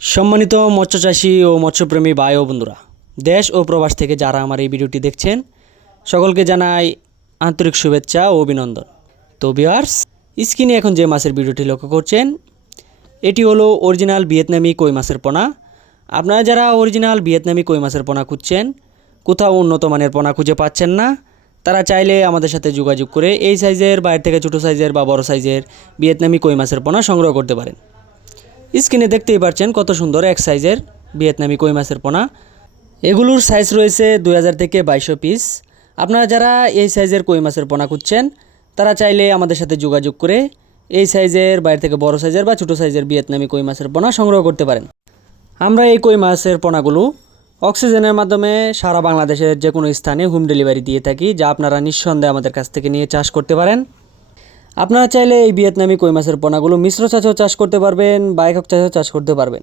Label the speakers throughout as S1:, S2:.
S1: সম্মানিত মৎস্যচাষী ও মৎস্যপ্রেমী ভাই ও বন্ধুরা, দেশ ও প্রবাস থেকে যারা আমার এই ভিডিওটি দেখছেন, সকলকে জানাই আন্তরিক শুভেচ্ছা ও অভিনন্দন। তো বিয়ার্স স্ক্রিনে এখন যে মাছের ভিডিওটি লক্ষ্য করছেন, এটি হলো অরিজিনাল ভিয়েতনামি কই মাছের পোনা। আপনারা যারা অরিজিনাল ভিয়েতনামি কই মাছের পোনা খুঁজছেন, কোথাও উন্নত মানের পোনা খুঁজে পাচ্ছেন না, তারা চাইলে আমাদের সাথে যোগাযোগ করে এই সাইজের, বাইরে থেকে ছোটো সাইজের বা বড় সাইজের ভিয়েতনামি কই মাছের পোনা সংগ্রহ করতে পারেন। স্ক্রিনে দেখতেই পাচ্ছেন কত সুন্দর এক সাইজের ভিয়েতনামি কই মাছের পোনা। এগুলোর সাইজ রয়েছে দুই হাজার থেকে বাইশশো পিস আপনারা যারা এই সাইজের কই মাছের পোনা খুঁজছেন, তারা চাইলে আমাদের সাথে যোগাযোগ করে এই সাইজের বাইরে থেকে বড় সাইজের বা ছোটো সাইজের ভিয়েতনামি কই মাছের পোনা সংগ্রহ করতে পারেন। আমরা এই কই মাছের পোনাগুলো অক্সিজেনের মাধ্যমে সারা বাংলাদেশের যে কোনো স্থানে হোম ডেলিভারি দিয়ে থাকি, যা আপনারা নিঃসন্দেহে আমাদের কাছ থেকে নিয়ে চাষ করতে পারেন। আপনারা চাইলে এই ভিয়েতনামি কই মাছের পোনাগুলো মিশ্র চাষেও চাষ করতে পারবেন বা একক চাষেও চাষ করতে পারবেন।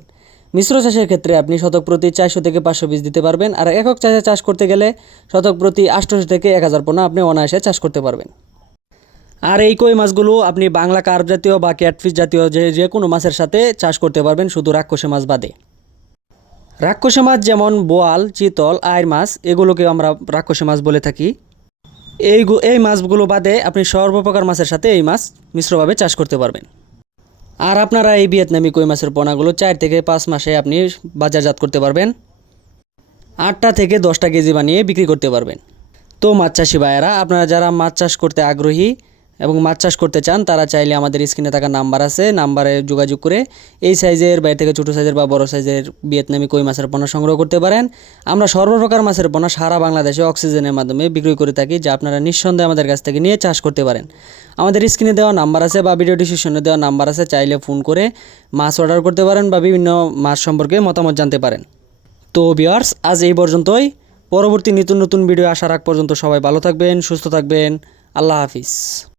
S1: মিশ্র চাষের ক্ষেত্রে আপনি শতক প্রতি চারশো থেকে পাঁচশো বীজ দিতে পারবেন আর একক চাষে চাষ করতে গেলে শতক প্রতি আটশোশো থেকে এক হাজার পোনা আপনি অনায়াসে চাষ করতে পারবেন। আর এই কই মাছগুলো আপনি বাংলা কার্প জাতীয় বা ক্যাটফিশ জাতীয় যে যে কোনো মাছের সাথে চাষ করতে পারবেন শুধু রাক্ষসে মাছ বাদে। রাক্ষসে মাছ যেমন বোয়াল, চিতল আয়ের মাছ এগুলোকে আমরা রাক্ষসে মাছ বলে থাকি। এই এই মাছগুলো বাদে আপনি সর্বপ্রকার মাছের সাথে এই মাছ মিশ্রভাবে চাষ করতে পারবেন। আর আপনারা এই ভিয়েতনামি কই মাছের পোনাগুলো চার থেকে পাঁচ মাসে আপনি বাজারজাত করতে পারবেন। আটটা থেকে দশটা কেজি বানিয়ে বিক্রি করতে পারবেন। তো মাছ চাষি ভাইয়েরা, আপনারা যারা মাছ চাষ করতে আগ্রহী এবং মাছ চাষ করতে চান, তারা চাইলে আমাদের স্ক্রিনে থাকা নাম্বার আছে, নাম্বারে যোগাযোগ করে এই সাইজের বাইরে থেকে ছোটো সাইজের বা বড় সাইজের ভিয়েতনামি কই মাছের পোনা সংগ্রহ করতে পারেন। আমরা সর্বপ্রকার মাছের পোনা সারা বাংলাদেশে অক্সিজেনের মাধ্যমে বিক্রি করে থাকি, যা আপনারা নিঃসন্দেহে আমাদের কাছ থেকে নিয়ে চাষ করতে পারেন। আমাদের স্ক্রিনে দেওয়া নাম্বার আছে বা ভিডিও ডিসক্রিপশনে দেওয়া নাম্বার আছে, চাইলে ফোন করে মাছ অর্ডার করতে পারেন বা বিভিন্ন মাছ সম্পর্কে মতামত জানতে পারেন। তো বিয়ার্স আজ এই পর্যন্তই। পরবর্তী নতুন নতুন ভিডিও আসার আগ পর্যন্ত সবাই ভালো থাকবেন, সুস্থ থাকবেন। আল্লাহ হাফিজ।